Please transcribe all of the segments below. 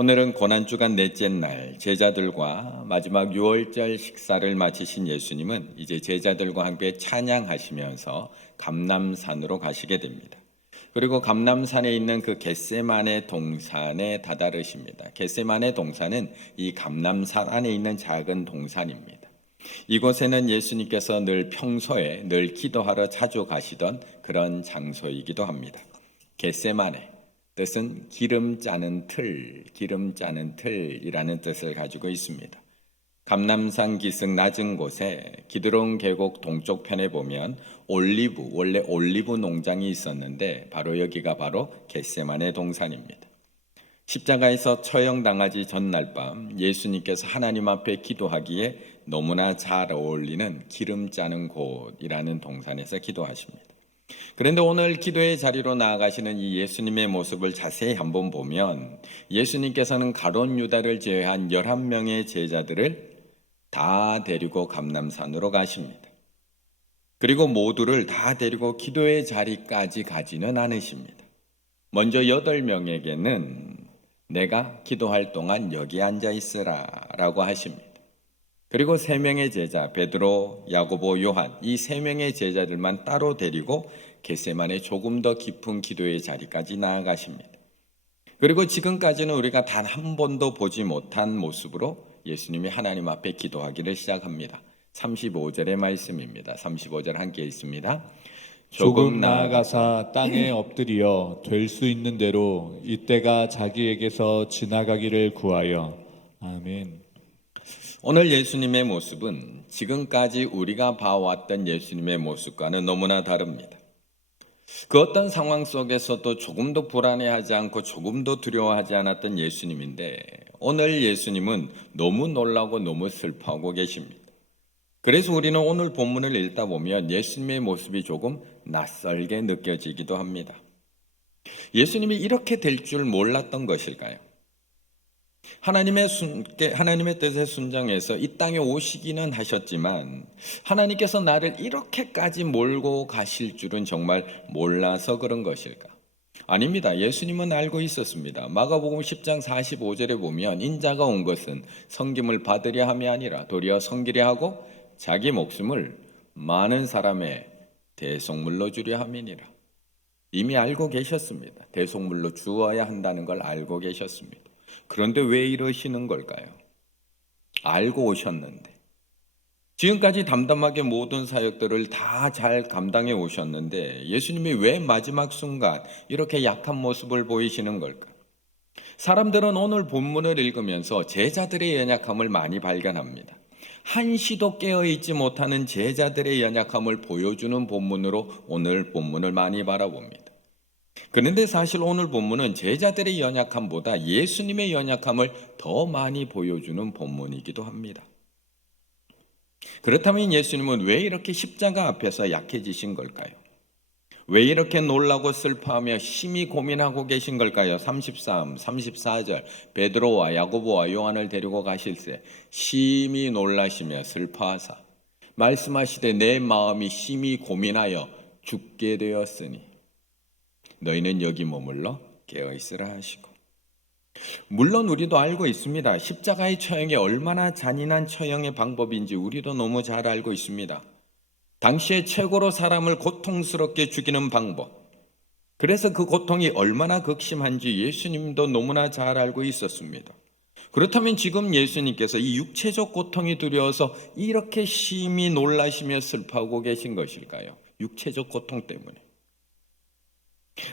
오늘은 고난주간 넷째 날 제자들과 마지막 유월절 식사를 마치신 예수님은 이제 제자들과 함께 찬양하시면서 감람산으로 가시게 됩니다. 그리고 감람산에 있는 그 겟세마네 동산에 다다르십니다. 겟세마네 동산은 이 감람산 안에 있는 작은 동산입니다. 이곳에는 예수님께서 늘 평소에 늘 기도하러 자주 가시던 그런 장소이기도 합니다. 겟세마네 뜻은 기름 짜는 틀이라는 뜻을 가지고 있습니다. 감람산 기슭 낮은 곳에 기드론 계곡 동쪽 편에 보면 원래 올리브 농장이 있었는데 바로 여기가 바로 겟세마네 동산입니다. 십자가에서 처형당하기 전날 밤 예수님께서 하나님 앞에 기도하기에 너무나 잘 어울리는 기름 짜는 곳이라는 동산에서 기도하십니다. 그런데 오늘 기도의 자리로 나아가시는 이 예수님의 모습을 자세히 한번 보면 예수님께서는 가룟 유다를 제외한 11명의 제자들을 다 데리고 감람산으로 가십니다. 그리고 모두를 다 데리고 기도의 자리까지 가지는 않으십니다. 먼저 8명에게는 내가 기도할 동안 여기 앉아 있으라 라고 하십니다. 그리고 3명의 제자 베드로, 야고보, 요한 이 3명의 제자들만 따로 데리고 겟세마네 조금 더 깊은 기도의 자리까지 나아가십니다. 그리고 지금까지는 우리가 단 한 번도 보지 못한 모습으로 예수님이 하나님 앞에 기도하기를 시작합니다. 35절의 말씀입니다. 35절 함께 있습니다. 조금 나아가사 땅에 엎드려 될 수 있는 대로 이때가 자기에게서 지나가기를 구하여. 아멘. 오늘 예수님의 모습은 지금까지 우리가 봐왔던 예수님의 모습과는 너무나 다릅니다. 그 어떤 상황 속에서도 조금도 불안해하지 않고 조금도 두려워하지 않았던 예수님인데 오늘 예수님은 너무 놀라고 너무 슬퍼하고 계십니다. 그래서 우리는 오늘 본문을 읽다 보면 예수님의 모습이 조금 낯설게 느껴지기도 합니다. 예수님이 이렇게 될 줄 몰랐던 것일까요? 하나님의 뜻에 순종해서 이 땅에 오시기는 하셨지만 하나님께서 나를 이렇게까지 몰고 가실 줄은 정말 몰라서 그런 것일까? 아닙니다. 예수님은 알고 있었습니다. 마가복음 10장 45절에 보면 인자가 온 것은 섬김을 받으려 함이 아니라 도리어 섬기려 하고 자기 목숨을 많은 사람의 대속물로 주려 함이니라. 이미 알고 계셨습니다. 대속물로 주어야 한다는 걸 알고 계셨습니다. 그런데 왜 이러시는 걸까요? 알고 오셨는데 지금까지 담담하게 모든 사역들을 다 잘 감당해 오셨는데 예수님이 왜 마지막 순간 이렇게 약한 모습을 보이시는 걸까? 사람들은 오늘 본문을 읽으면서 제자들의 연약함을 많이 발견합니다. 한시도 깨어있지 못하는 제자들의 연약함을 보여주는 본문으로 오늘 본문을 많이 바라봅니다. 그런데 사실 오늘 본문은 제자들의 연약함보다 예수님의 연약함을 더 많이 보여주는 본문이기도 합니다. 그렇다면 예수님은 왜 이렇게 십자가 앞에서 약해지신 걸까요? 왜 이렇게 놀라고 슬퍼하며 심히 고민하고 계신 걸까요? 33, 34절 베드로와 야고보와 요한을 데리고 가실새 심히 놀라시며 슬퍼하사 말씀하시되 내 마음이 심히 고민하여 죽게 되었으니 너희는 여기 머물러 깨어있으라 하시고. 물론 우리도 알고 있습니다. 십자가의 처형이 얼마나 잔인한 처형의 방법인지 우리도 너무 잘 알고 있습니다. 당시에 최고로 사람을 고통스럽게 죽이는 방법, 그래서 그 고통이 얼마나 극심한지 예수님도 너무나 잘 알고 있었습니다. 그렇다면 지금 예수님께서 이 육체적 고통이 두려워서 이렇게 심히 놀라시며 슬퍼하고 계신 것일까요? 육체적 고통 때문에.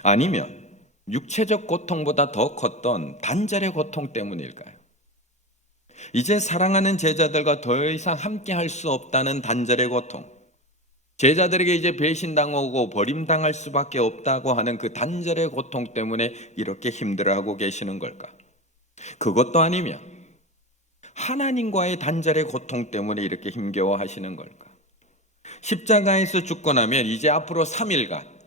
아니면 육체적 고통보다 더 컸던 단절의 고통 때문일까요? 이제 사랑하는 제자들과 더 이상 함께 할 수 없다는 단절의 고통, 제자들에게 이제 배신당하고 버림당할 수밖에 없다고 하는 그 단절의 고통 때문에 이렇게 힘들어하고 계시는 걸까? 그것도 아니면 하나님과의 단절의 고통 때문에 이렇게 힘겨워하시는 걸까? 십자가에서 죽고 나면 이제 앞으로 3일간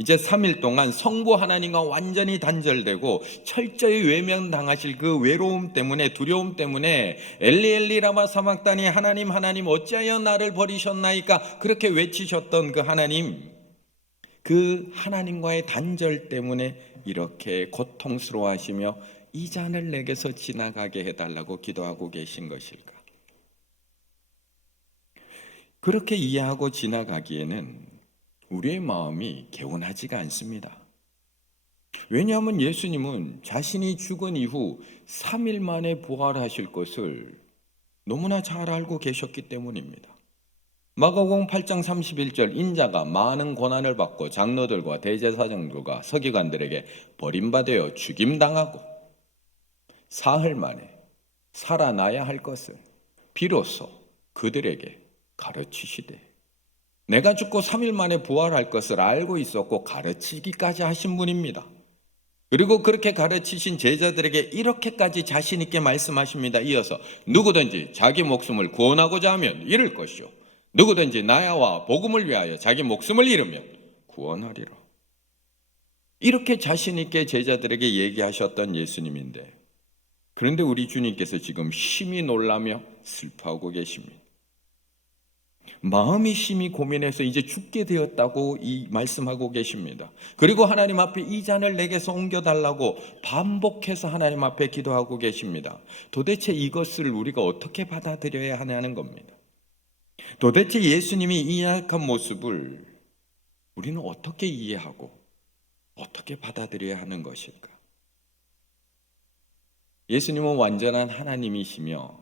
이제 3일 동안 성부 하나님과 완전히 단절되고 철저히 외면당하실 그 외로움 때문에 두려움 때문에 엘리 엘리 라마 사막다니 하나님 하나님 어찌하여 나를 버리셨나이까 그렇게 외치셨던 그 하나님, 그 하나님과의 단절 때문에 이렇게 고통스러워하시며 이 잔을 내게서 지나가게 해달라고 기도하고 계신 것일까? 그렇게 이해하고 지나가기에는 우리의 마음이 개운하지가 않습니다. 왜냐하면 예수님은 자신이 죽은 이후 3일 만에 부활하실 것을 너무나 잘 알고 계셨기 때문입니다. 마가복음 8장 31절, 인자가 많은 고난을 받고 장로들과 대제사장들과 서기관들에게 버림받아 죽임당하고 사흘 만에 살아나야 할 것을 비로소 그들에게 가르치시되, 내가 죽고 3일 만에 부활할 것을 알고 있었고 가르치기까지 하신 분입니다. 그리고 그렇게 가르치신 제자들에게 이렇게까지 자신 있게 말씀하십니다. 이어서 누구든지 자기 목숨을 구원하고자 하면 잃을 것이요, 누구든지 나와 복음을 위하여 자기 목숨을 잃으면 구원하리라. 이렇게 자신 있게 제자들에게 얘기하셨던 예수님인데, 그런데 우리 주님께서 지금 심히 놀라며 슬퍼하고 계십니다. 마음이 심히 고민해서 이제 죽게 되었다고 이 말씀하고 계십니다. 그리고 하나님 앞에 이 잔을 내게서 옮겨달라고 반복해서 하나님 앞에 기도하고 계십니다. 도대체 이것을 우리가 어떻게 받아들여야 하냐는 겁니다. 도대체 예수님이 이 약한 모습을 우리는 어떻게 이해하고 어떻게 받아들여야 하는 것일까? 예수님은 완전한 하나님이시며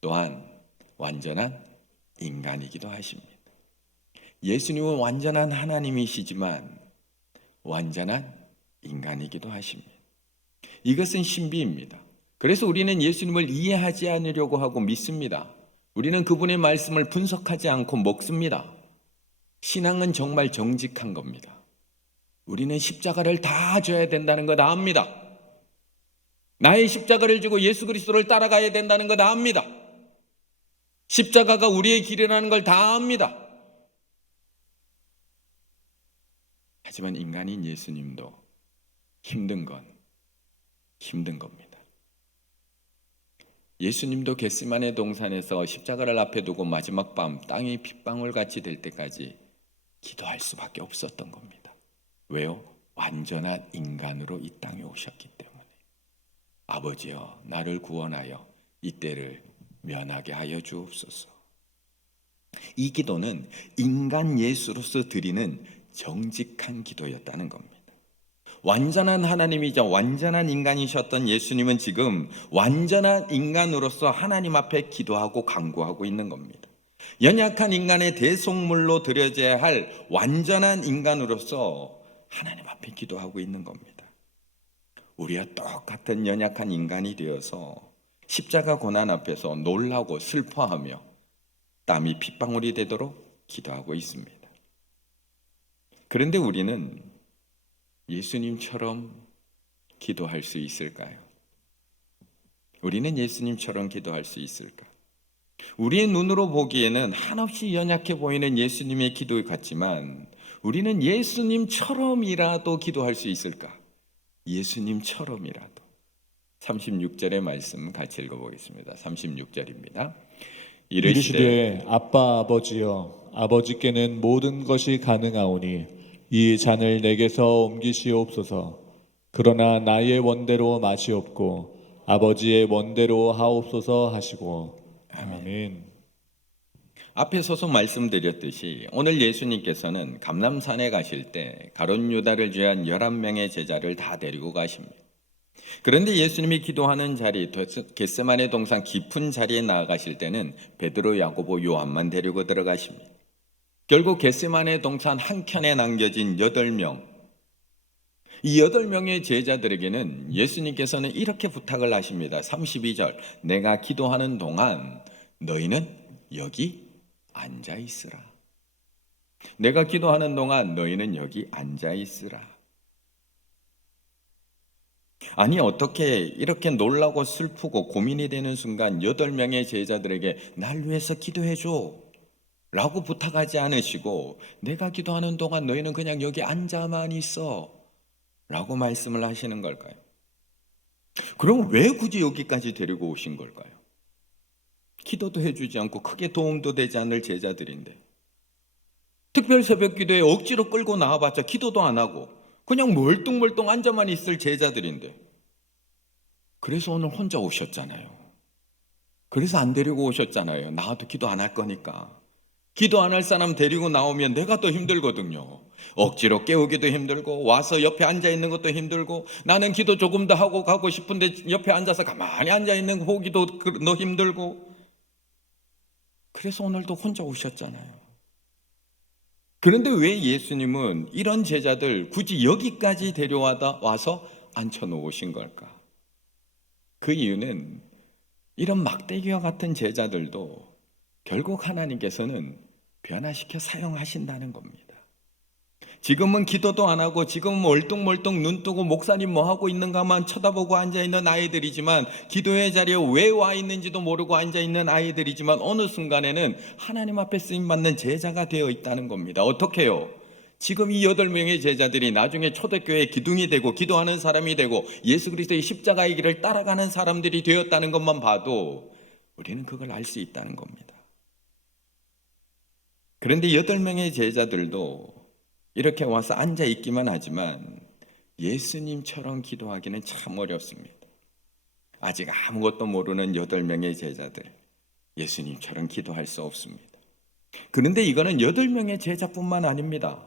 또한 완전한 인간이기도 하십니다. 예수님은 완전한 하나님이시지만 완전한 인간이기도 하십니다. 이것은 신비입니다. 그래서 우리는 예수님을 이해하지 않으려고 하고 믿습니다. 우리는 그분의 말씀을 분석하지 않고 먹습니다. 신앙은 정말 정직한 겁니다. 우리는 십자가를 다 져야 된다는 거 다 압니다. 나의 십자가를 지고 예수 그리스도를 따라가야 된다는 거 다 압니다. 십자가가 우리의 길이라는 걸 다 압니다. 하지만 인간인 예수님도 힘든 건 힘든 겁니다. 예수님도 겟세마네 동산에서 십자가를 앞에 두고 마지막 밤 땅이 핏방울같이 될 때까지 기도할 수밖에 없었던 겁니다. 왜요? 완전한 인간으로 이 땅에 오셨기 때문에. 아버지여, 나를 구원하여 이 때를 면하게 하여 주옵소서. 이 기도는 인간 예수로서 드리는 정직한 기도였다는 겁니다. 완전한 하나님이자 완전한 인간이셨던 예수님은 지금 완전한 인간으로서 하나님 앞에 기도하고 간구하고 있는 겁니다. 연약한 인간의 대속물로 드려져야 할 완전한 인간으로서 하나님 앞에 기도하고 있는 겁니다. 우리와 똑같은 연약한 인간이 되어서 십자가 고난 앞에서 놀라고 슬퍼하며 땀이 핏방울이 되도록 기도하고 있습니다. 그런데 우리는 예수님처럼 기도할 수 있을까요? 우리는 예수님처럼 기도할 수 있을까? 우리의 눈으로 보기에는 한없이 연약해 보이는 예수님의 기도 같지만 우리는 예수님처럼이라도 기도할 수 있을까? 예수님처럼이라도. 36절의 말씀 같이 읽어보겠습니다. 36절입니다. 이르시되 아빠 아버지여, 아버지께는 모든 것이 가능하오니 이 잔을 내게서 옮기시옵소서. 그러나 나의 원대로 마시옵고 아버지의 원대로 하옵소서 하시고. 아멘. 앞에 서서 말씀드렸듯이 오늘 예수님께서는 감람산에 가실 때 가룟 유다를 제한 11명의 제자를 다 데리고 가십니다. 그런데 예수님이 기도하는 자리, 겟세마네 동산 깊은 자리에 나아가실 때는 베드로, 야고보, 요한만 데리고 들어가십니다. 결국 겟세마네 동산 한켠에 남겨진 8명, 이 8명의 제자들에게는 예수님께서는 이렇게 부탁을 하십니다. 32절, 내가 기도하는 동안 너희는 여기 앉아 있으라. 내가 기도하는 동안 너희는 여기 앉아 있으라. 아니, 어떻게 이렇게 놀라고 슬프고 고민이 되는 순간 8명의 제자들에게 날 위해서 기도해 줘 라고 부탁하지 않으시고 내가 기도하는 동안 너희는 그냥 여기 앉아만 있어 라고 말씀을 하시는 걸까요? 그럼 왜 굳이 여기까지 데리고 오신 걸까요? 기도도 해주지 않고 크게 도움도 되지 않을 제자들인데, 특별 새벽 기도에 억지로 끌고 나와봤자 기도도 안 하고 그냥 멀뚱멀뚱 앉아만 있을 제자들인데 그래서 오늘 혼자 오셨잖아요. 그래서 안 데리고 오셨잖아요. 나와도 기도 안 할 거니까. 기도 안 할 사람 데리고 나오면 내가 더 힘들거든요. 억지로 깨우기도 힘들고 와서 옆에 앉아 있는 것도 힘들고 나는 기도 조금 더 하고 가고 싶은데 옆에 앉아서 가만히 앉아 있는 거 보기도 너 힘들고. 그래서 오늘도 혼자 오셨잖아요. 그런데 왜 예수님은 이런 제자들 굳이 여기까지 데려와서 앉혀놓으신 걸까? 그 이유는 이런 막대기와 같은 제자들도 결국 하나님께서는 변화시켜 사용하신다는 겁니다. 지금은 기도도 안 하고 지금은 멀뚱멀뚱 눈 뜨고 목사님 뭐 하고 있는가만 쳐다보고 앉아있는 아이들이지만 기도의 자리에 왜 와 있는지도 모르고 앉아있는 아이들이지만 어느 순간에는 하나님 앞에 쓰임받는 제자가 되어 있다는 겁니다. 어떻게 해요? 지금 이 8명의 제자들이 나중에 초대교회의 기둥이 되고 기도하는 사람이 되고 예수 그리스도의 십자가의 길을 따라가는 사람들이 되었다는 것만 봐도 우리는 그걸 알 수 있다는 겁니다. 그런데 8명의 제자들도 이렇게 와서 앉아 있기만 하지만 예수님처럼 기도하기는 참 어렵습니다. 아직 아무것도 모르는 8명의 제자들, 예수님처럼 기도할 수 없습니다. 그런데 이거는 8명의 제자뿐만 아닙니다.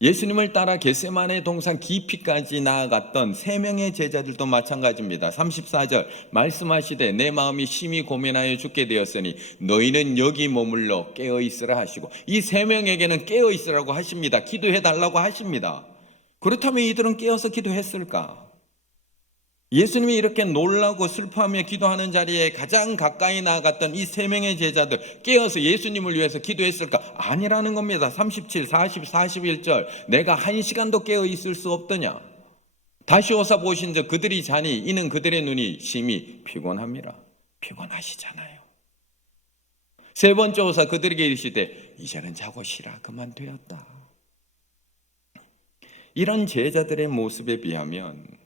예수님을 따라 겟세마네 동산 깊이까지 나아갔던 3명의 제자들도 마찬가지입니다. 34절 말씀하시되 내 마음이 심히 고민하여 죽게 되었으니 너희는 여기 머물러 깨어있으라 하시고 이 3명에게는 깨어있으라고 하십니다. 기도해달라고 하십니다. 그렇다면 이들은 깨어서 기도했을까? 예수님이 이렇게 놀라고 슬퍼하며 기도하는 자리에 가장 가까이 나아갔던 이 3명의 제자들 깨어서 예수님을 위해서 기도했을까? 아니라는 겁니다. 37, 40, 41절 내가 1시간도 깨어 있을 수 없더냐? 다시 오사 보신즉 그들이 자니 이는 그들의 눈이 심히 피곤합니다. 피곤하시잖아요. 3번째 오사 그들에게 이르시되 이제는 자고 쉬라 그만되었다. 이런 제자들의 모습에 비하면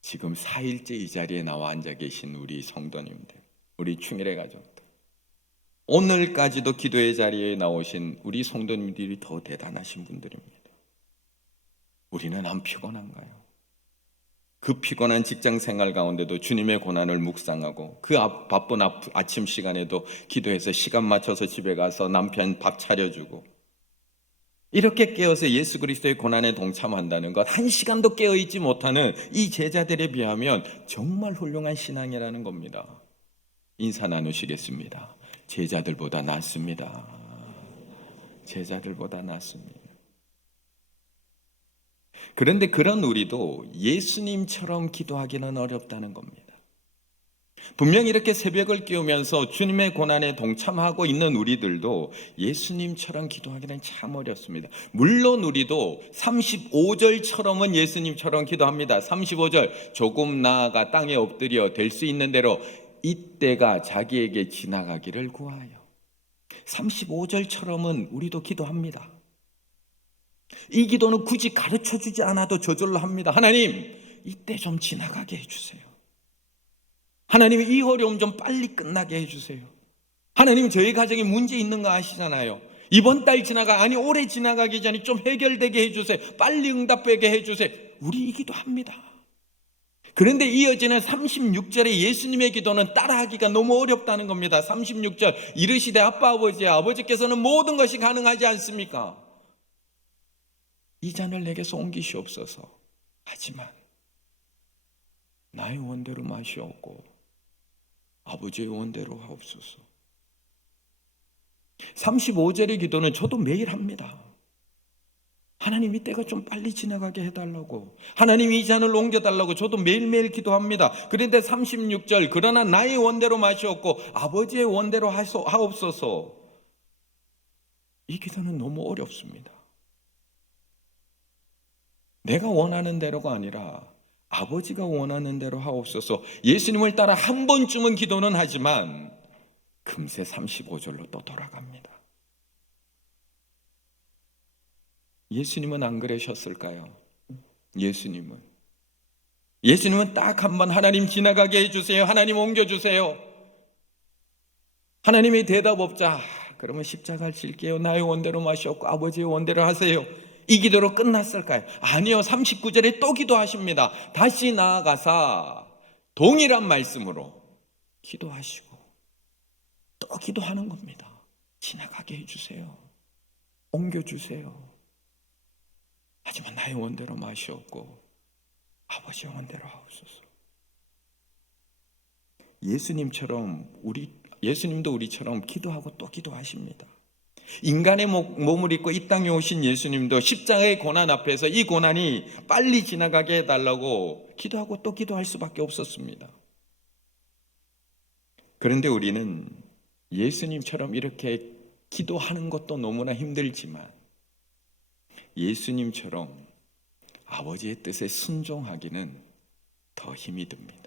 지금 4일째 이 자리에 나와 앉아 계신 우리 성도님들, 우리 충일의 가족들, 오늘까지도 기도의 자리에 나오신 우리 성도님들이 더 대단하신 분들입니다. 우리는 안 피곤한가요? 그 피곤한 직장 생활 가운데도 주님의 고난을 묵상하고 그 바쁜 아침 시간에도 기도해서 시간 맞춰서 집에 가서 남편 밥 차려주고 이렇게 깨어서 예수 그리스도의 고난에 동참한다는 것, 1시간도 깨어있지 못하는 이 제자들에 비하면 정말 훌륭한 신앙이라는 겁니다. 인사 나누시겠습니다. 제자들보다 낫습니다. 제자들보다 낫습니다. 그런데 그런 우리도 예수님처럼 기도하기는 어렵다는 겁니다. 분명히 이렇게 새벽을 깨우면서 주님의 고난에 동참하고 있는 우리들도 예수님처럼 기도하기는 참 어렵습니다. 물론 우리도 35절처럼은 예수님처럼 기도합니다. 35절 조금 나아가 땅에 엎드려 될 수 있는 대로 이때가 자기에게 지나가기를 구하여. 35절처럼은 우리도 기도합니다. 이 기도는 굳이 가르쳐주지 않아도 저절로 합니다. 하나님 이때 좀 지나가게 해주세요. 하나님 이 어려움 좀 빨리 끝나게 해주세요. 하나님 저희 가정에 문제 있는 거 아시잖아요. 이번 달 지나가 아니 올해 지나가기 전에 좀 해결되게 해주세요. 빨리 응답되게 해주세요. 우리 이 기도합니다. 그런데 이어지는 36절의 예수님의 기도는 따라하기가 너무 어렵다는 겁니다. 36절 이르시되 아빠 아버지께서는 모든 것이 가능하지 않습니까? 이 잔을 내게서 옮기시옵소서. 하지만 나의 원대로 마시옵고 아버지의 원대로 하옵소서. 35절의 기도는 저도 매일 합니다. 하나님 이때가 좀 빨리 지나가게 해달라고, 하나님 이 잔을 옮겨달라고 저도 매일매일 기도합니다. 그런데 36절 그러나 나의 원대로 마시옵고 아버지의 원대로 하옵소서. 이 기도는 너무 어렵습니다. 내가 원하는 대로가 아니라 아버지가 원하는 대로 하옵소서. 예수님을 따라 한 번쯤은 기도는 하지만 금세 35절로 또 돌아갑니다. 예수님은 안 그러셨을까요? 예수님은 딱 한 번 하나님 지나가게 해주세요. 하나님 옮겨주세요. 하나님의 대답 없자 그러면 십자가를 질게요. 나의 원대로 마시옵고 아버지의 원대로 하세요. 이 기도로 끝났을까요? 아니요. 39절에 또 기도하십니다. 다시 나아가사 동일한 말씀으로 기도하시고 또 기도하는 겁니다. 지나가게 해주세요. 옮겨주세요. 하지만 나의 원대로 마시옵고 아버지의 원대로 하옵소서. 예수님도 우리처럼 기도하고 또 기도하십니다. 인간의 몸을 입고 이 땅에 오신 예수님도 십자가의 고난 앞에서 이 고난이 빨리 지나가게 해달라고 기도하고 또 기도할 수밖에 없었습니다. 그런데 우리는 예수님처럼 이렇게 기도하는 것도 너무나 힘들지만 예수님처럼 아버지의 뜻에 순종하기는 더 힘이 듭니다.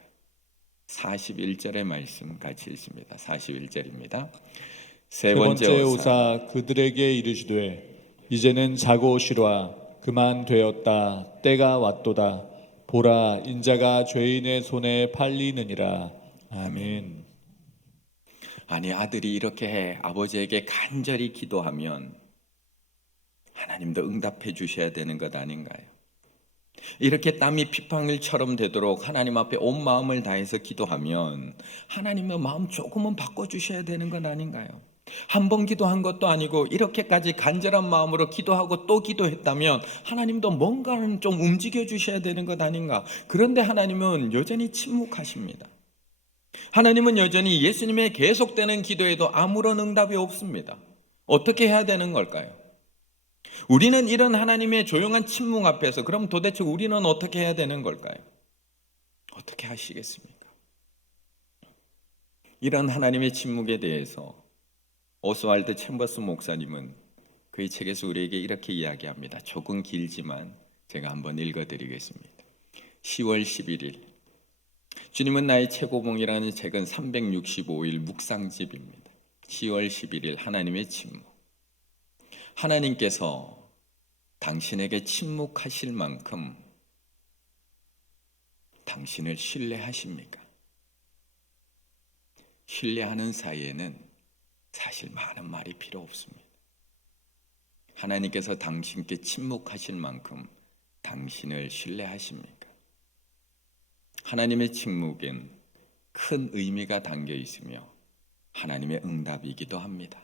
41절의 말씀 같이 읽습니다. 41절입니다. 세 번째 오사 그들에게 이르시되 이제는 자고 오시라. 그만 되었다. 때가 왔도다. 보라, 인자가 죄인의 손에 팔리느니라. 아멘. 아니, 아들이 이렇게 아버지에게 간절히 기도하면 하나님도 응답해 주셔야 되는 것 아닌가요? 이렇게 땀이 핏방울처럼 되도록 하나님 앞에 온 마음을 다해서 기도하면 하나님의 마음 조금은 바꿔주셔야 되는 것 아닌가요? 한 번 기도한 것도 아니고 이렇게까지 간절한 마음으로 기도하고 또 기도했다면 하나님도 뭔가는 좀 움직여 주셔야 되는 것 아닌가? 그런데 하나님은 여전히 침묵하십니다. 하나님은 여전히 예수님의 계속되는 기도에도 아무런 응답이 없습니다. 어떻게 해야 되는 걸까요? 우리는 이런 하나님의 조용한 침묵 앞에서 그럼 도대체 우리는 어떻게 해야 되는 걸까요? 어떻게 하시겠습니까? 이런 하나님의 침묵에 대해서 오스왈드 챔버스 목사님은 그의 책에서 우리에게 이렇게 이야기합니다. 조금 길지만 제가 한번 읽어드리겠습니다. 10월 11일 주님은 나의 최고봉이라는 책은 365일 묵상집입니다. 10월 11일 하나님의 침묵. 하나님께서 당신에게 침묵하실 만큼 당신을 신뢰하십니까? 신뢰하는 사이에는 사실 많은 말이 필요 없습니다. 하나님께서 당신께 침묵하실 만큼 당신을 신뢰하십니까? 하나님의 침묵엔 큰 의미가 담겨 있으며 하나님의 응답이기도 합니다.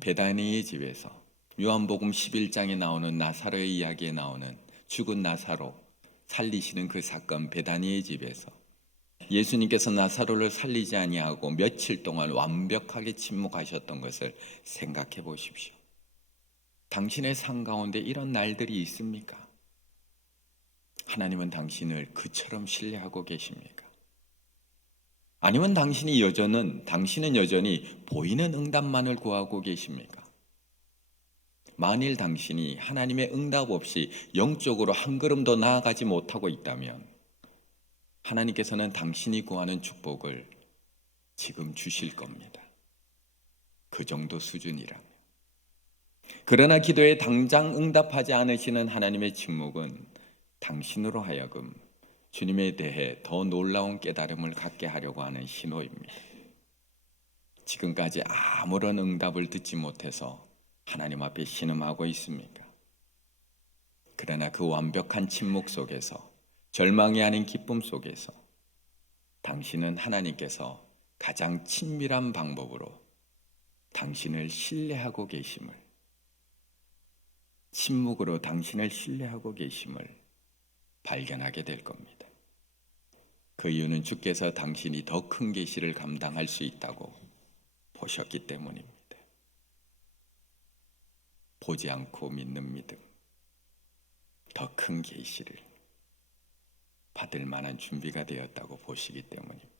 베다니의 집에서 요한복음 11장에 나오는 나사로의 이야기에 나오는 죽은 나사로 살리시는 그 사건, 베다니의 집에서 예수님께서 나사로를 살리지 아니하고 며칠 동안 완벽하게 침묵하셨던 것을 생각해 보십시오. 당신의 삶 가운데 이런 날들이 있습니까? 하나님은 당신을 그처럼 신뢰하고 계십니까? 아니면 당신은 여전히 보이는 응답만을 구하고 계십니까? 만일 당신이 하나님의 응답 없이 영적으로 한 걸음 더 나아가지 못하고 있다면 하나님께서는 당신이 구하는 축복을 지금 주실 겁니다. 그 정도 수준이라면. 그러나 기도에 당장 응답하지 않으시는 하나님의 침묵은 당신으로 하여금 주님에 대해 더 놀라운 깨달음을 갖게 하려고 하는 신호입니다. 지금까지 아무런 응답을 듣지 못해서 하나님 앞에 신음하고 있습니까? 그러나 그 완벽한 침묵 속에서 절망이 아닌 기쁨 속에서 당신은 하나님께서 가장 친밀한 방법으로 당신을 신뢰하고 계심을, 침묵으로 당신을 신뢰하고 계심을 발견하게 될 겁니다. 그 이유는 주께서 당신이 더 큰 계시를 감당할 수 있다고 보셨기 때문입니다. 보지 않고 믿는 믿음, 더 큰 계시를 받을 만한 준비가 되었다고 보시기 때문입니다.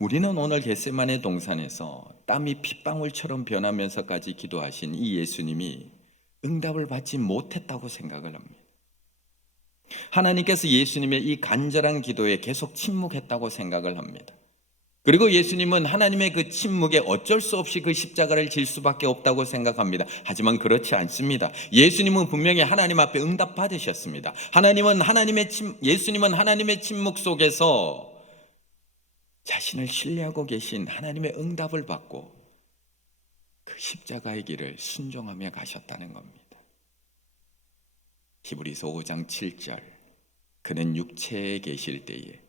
우리는 오늘 겟세마네 동산에서 땀이 핏방울처럼 변하면서까지 기도하신 이 예수님이 응답을 받지 못했다고 생각을 합니다. 하나님께서 예수님의 이 간절한 기도에 계속 침묵했다고 생각을 합니다. 그리고 예수님은 하나님의 그 침묵에 어쩔 수 없이 그 십자가를 질 수밖에 없다고 생각합니다. 하지만 그렇지 않습니다. 예수님은 분명히 하나님 앞에 응답받으셨습니다. 예수님은 하나님의 침묵 속에서 자신을 신뢰하고 계신 하나님의 응답을 받고 그 십자가의 길을 순종하며 가셨다는 겁니다. 히브리서 5장 7절 그는 육체에 계실 때에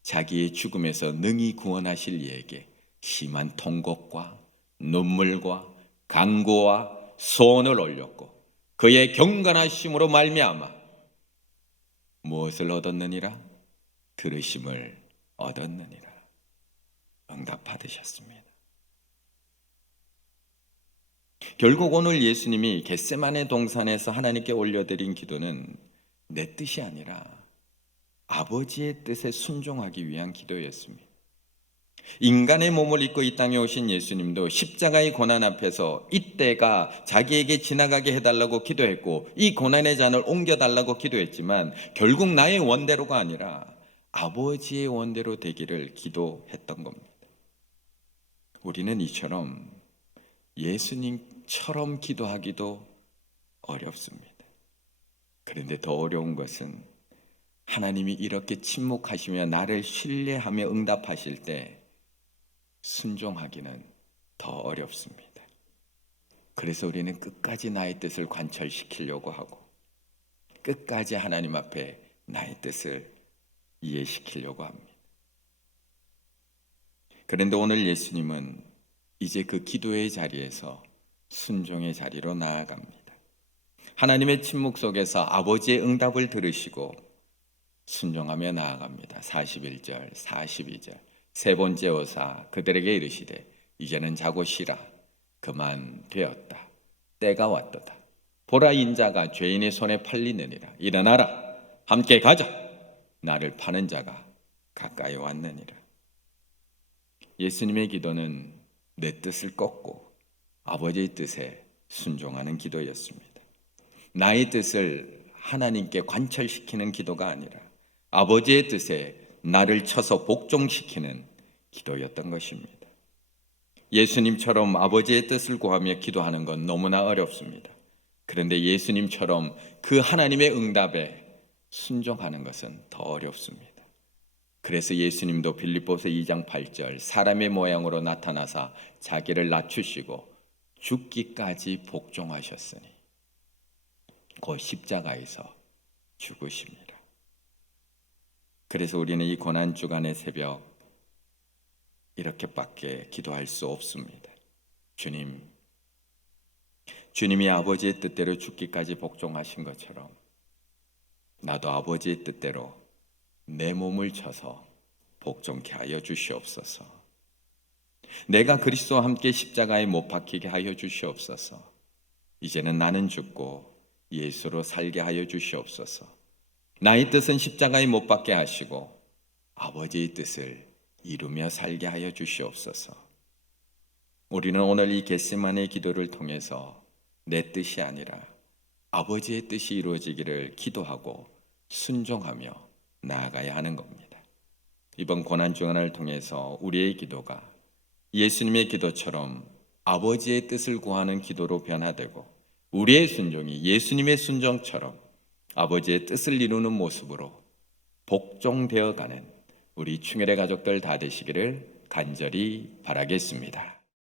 자기의 죽음에서 능히 구원하실 이에게 심한 통곡과 눈물과 간구와 소원을 올렸고 그의 경건하심으로 말미암아 무엇을 얻었느니라? 들으심을 얻었느니라. 응답 받으셨습니다. 결국 오늘 예수님이 겟세마네 동산에서 하나님께 올려드린 기도는 내 뜻이 아니라 아버지의 뜻에 순종하기 위한 기도였습니다. 인간의 몸을 입고 이 땅에 오신 예수님도 십자가의 고난 앞에서 이때가 자기에게 지나가게 해달라고 기도했고 이 고난의 잔을 옮겨달라고 기도했지만 결국 나의 원대로가 아니라 아버지의 원대로 되기를 기도했던 겁니다. 우리는 이처럼 예수님처럼 기도하기도 어렵습니다. 그런데 더 어려운 것은 하나님이 이렇게 침묵하시며 나를 신뢰하며 응답하실 때 순종하기는 더 어렵습니다. 그래서 우리는 끝까지 나의 뜻을 관철시키려고 하고 끝까지 하나님 앞에 나의 뜻을 이해시키려고 합니다. 그런데 오늘 예수님은 이제 그 기도의 자리에서 순종의 자리로 나아갑니다. 하나님의 침묵 속에서 아버지의 응답을 들으시고 순종하며 나아갑니다. 41절, 42절. 세 번째 오사 그들에게 이르시되 이제는 자고 쉬라. 그만 되었다. 때가 왔도다. 보라 인자가 죄인의 손에 팔리느니라. 일어나라. 함께 가자. 나를 파는 자가 가까이 왔느니라. 예수님의 기도는 내 뜻을 꺾고 아버지의 뜻에 순종하는 기도였습니다. 나의 뜻을 하나님께 관철시키는 기도가 아니라 아버지의 뜻에 나를 쳐서 복종시키는 기도였던 것입니다. 예수님처럼 아버지의 뜻을 구하며 기도하는 건 너무나 어렵습니다. 그런데 예수님처럼 그 하나님의 응답에 순종하는 것은 더 어렵습니다. 그래서 예수님도 빌립보서 2장 8절 사람의 모양으로 나타나사 자기를 낮추시고 죽기까지 복종하셨으니 곧 십자가에서 죽으십니다. 그래서 우리는 이 고난주간의 새벽 이렇게밖에 기도할 수 없습니다. 주님이 아버지의 뜻대로 죽기까지 복종하신 것처럼 나도 아버지의 뜻대로 내 몸을 쳐서 복종케 하여 주시옵소서. 내가 그리스도와 함께 십자가에 못 박히게 하여 주시옵소서. 이제는 나는 죽고 예수로 살게 하여 주시옵소서. 나의 뜻은 십자가에 못 박게 하시고 아버지의 뜻을 이루며 살게 하여 주시옵소서. 우리는 오늘 이 겟세마네 기도를 통해서 내 뜻이 아니라 아버지의 뜻이 이루어지기를 기도하고 순종하며 나아가야 하는 겁니다. 이번 고난주간을 통해서 우리의 기도가 예수님의 기도처럼 아버지의 뜻을 구하는 기도로 변화되고 우리의 순종이 예수님의 순종처럼 아버지의 뜻을 이루는 모습으로 복종되어가는 우리 충혈의 가족들 다 되시기를 간절히 바라겠습니다.